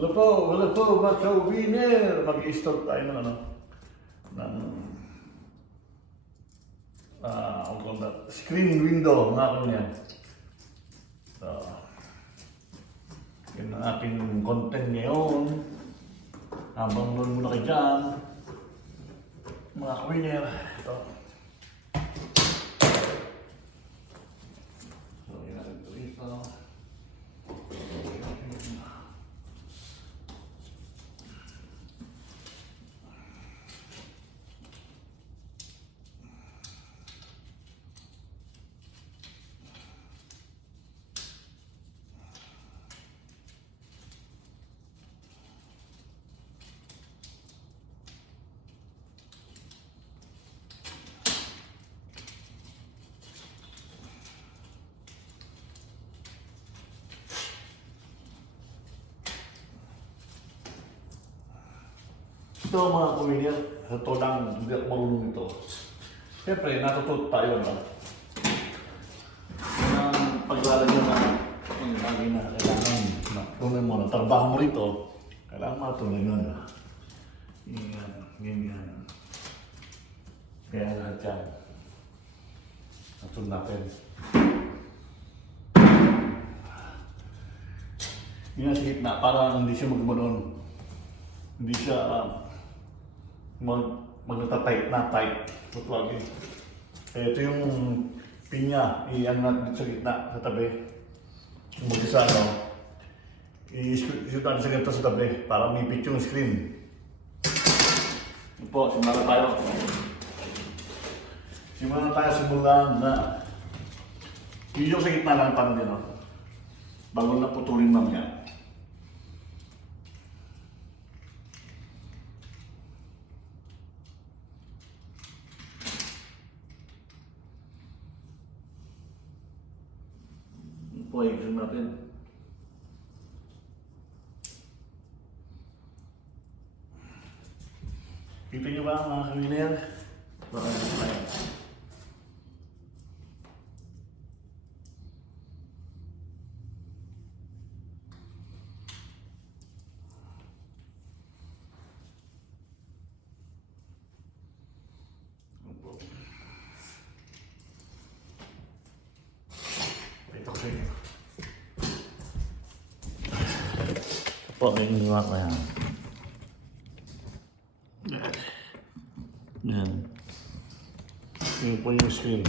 Hello po, mga ka-winner! Mag-i-install tayo ng ang call that, screen window, mga ka-winner. So, yun ang ating content ngayon. Habang noon muna kayo dyan, mga ka-winner. Ito. So, yun natin ito rito. Ito mga kumilya, ito lang, hindi ako marunong ito. Siyempre, natututo tayo na. Ang paglalagyan na, ang lagi na kailangan na tunay mo na trabaho mo rito, kailangan matuloy mo na. Ganyan. Kaya lahat yan. Natun natin. Yan sa gitna, para hindi siya magmanon. Hindi siya magtatay na tight. Tutwagin. Kaya ito yung pinya, i-ano natin sa gitna, sa tabi. Yung mag-isa, i-shoot natin sa gitna sa tabi para umipit yung screen. Ito po, simulan na tayo. Simulan na yung sa gitna lang parang din, bago na putulin mamaya. Po, i-zoom natin. Kita nyo ba mga kamilya? Baka nyo tayo. Ito ko sa inyo. Po, may iniwa ko yan. Yan. Yun po yung screen.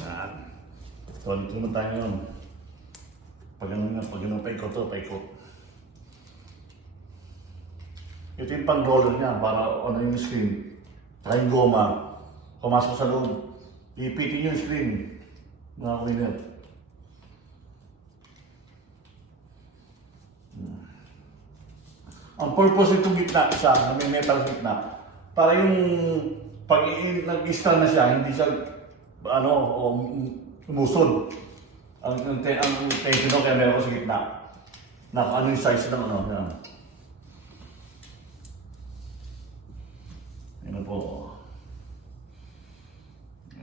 Yan. So, dito naman tayo yun. Pag ganun paikot to, paikot. Ito yung pang-roller niya para ano yung screen. Saka yung goma. Pumasok sa loob. Ipitin yung screen. Mga winner. Ang purpose itong gitna, isa na may metal gitna, para yung pag nag-install na siya, hindi siya umusod. Ang tension kaya meron ko sa gitna. Na ano yung size ng yan. Yan po.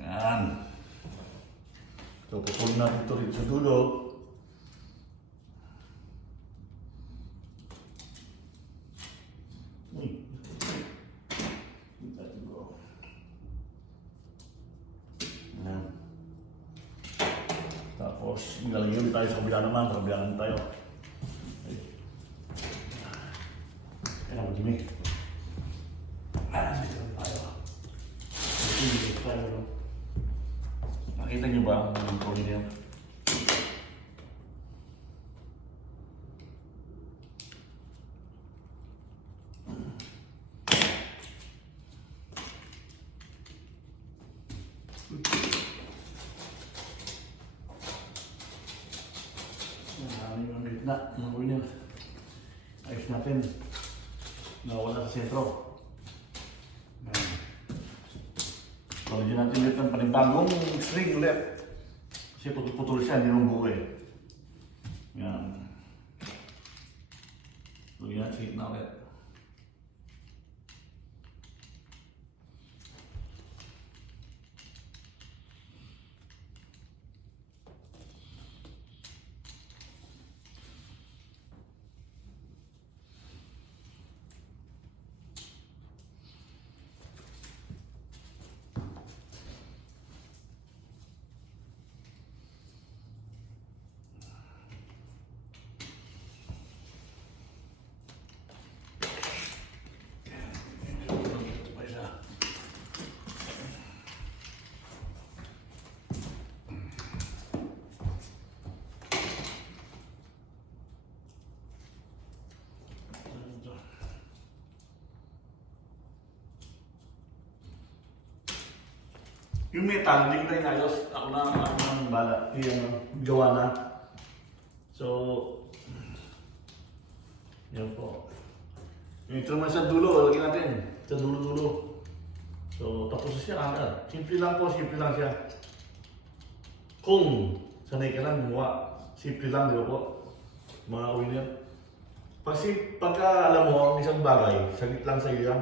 Yan. So, pupulin natin ito rin sa dulo. Yan. Tapos, nilalagyan tayo sa kabila naman. Sa kabila naman tayo. Kailangan mo dumi. Nakita niyo ba ang tuloy niya? Ang gitna, ang tuloy niya. Ayos natin. Nawala sa sentro. Lagyan natin ulit ng panibagong string ulit. Kasi putol siya, hindi nung buo eh. Yan. Lagyan natin na ulit. Yung metal, hindi ko na inayos. Ako na bala. Yung gawa na. So, yan po. Yung instrument sa dulo, lagyan natin. Sa dulo-dulo. So, tapos na siya agad. Simple lang po, simple lang siya. Kung sanay ka lang gumawa, simple lang, di ba po? Mga winner. Kasi pagka alam mo ang isang bagay, saglit lang sa iyo yan.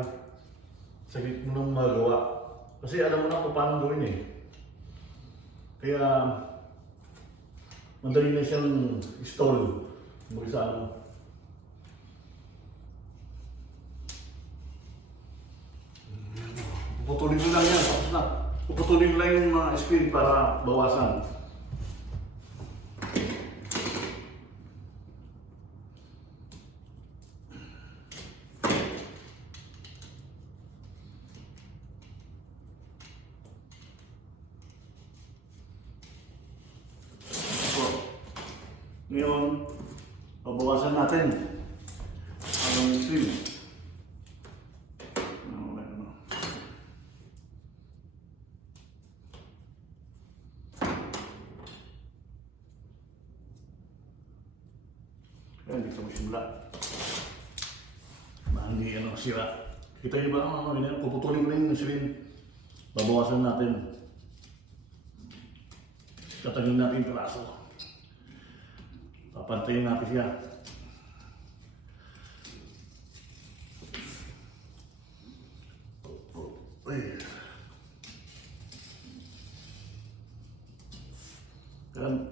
Saglit mo nang magawa. Kasi alam mo na kung paano gawin eh. Kaya, madali na siyang install. Muli sa ano. Puputulin ko lang yan, tapos na. Puputulin ko lang yung mga screen para bawasan. Ngayon, babawasan natin ang screen. Ayan, dito magsimula. Hindi sira. Kita niyo ba ang puputulin ko na yung screen. Babawasan natin. Tatagin natin yung piraso. Papantayin natin siya.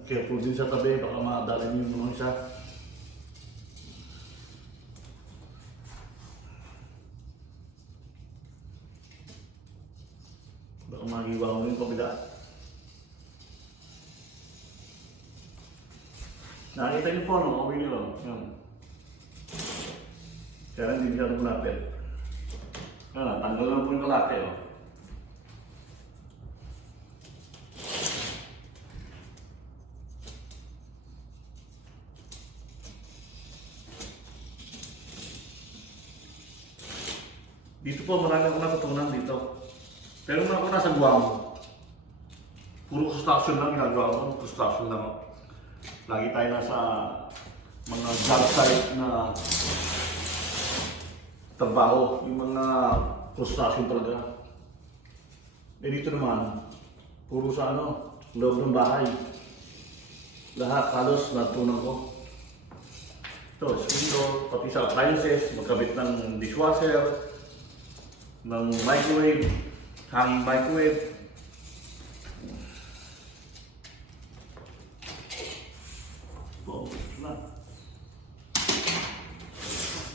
Careful din sa tabi, baka madalin yung mga siya. Baka magiwa mo yung kabila. Nakita niyo po, no? Okay niyo lang. Yan. Kaya hindi siya lumapit. Yan, tanggal lang po yung kalate, oh. Dito po, marami akong natutunan dito. Pero nung ako nasa Guam, puro construction lang ginagawa ko. Construction lang. Lagi tayo nasa mga job site na trabaho. Yung mga construction talaga. Eh dito naman, puro sa loob ng bahay. Lahat halos natutunan ko. Ito, screen door, pati sa appliances, magkabit ng dishwasher, ng microwave, hanging microwave.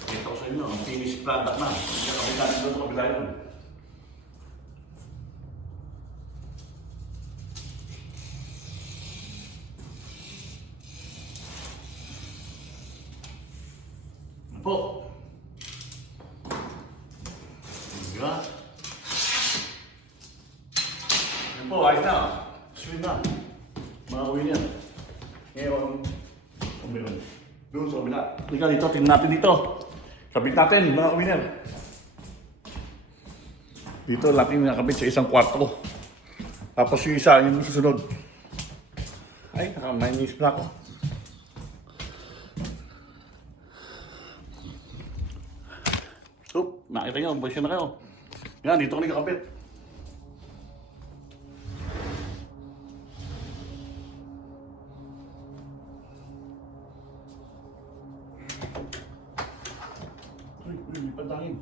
Ito ko sa inyo, ang finished product na. Hindi ka kapitan doon sa kabila yun. Ano po? Diba? Yan po, ayos na. Sweet na. Mga uwi niya. Ngayon, uminom. Doon sa kabila. Ika dito, tingnan natin dito. Kabit natin, mga winner. Dito natin nakabit sa isang kwarto. Tapos yung isa, yung susunod. Ay, naka-minus na ako. So, nakita nyo, boys na kayo. Yan, dito ko nakakabit. May pantangin.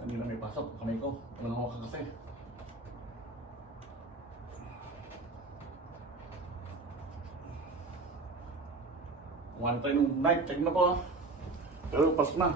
Hindi na may pasok, kamay ko. Walang hawak ka kasi. Kumain tayo ng knife, check na po ha. Pero pasok na.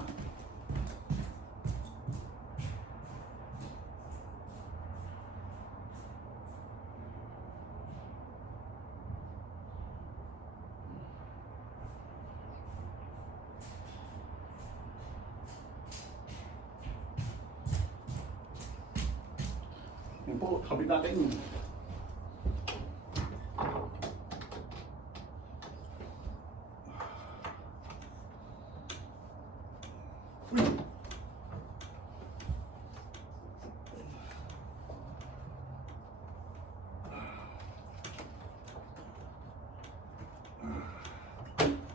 Yun po, kabit natin.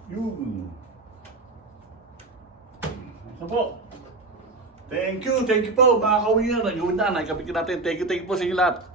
Yun. Isa po. Thank you po mga kawiyan. Nag-uwi na, nakikabit natin. Thank you po sa inyo lahat.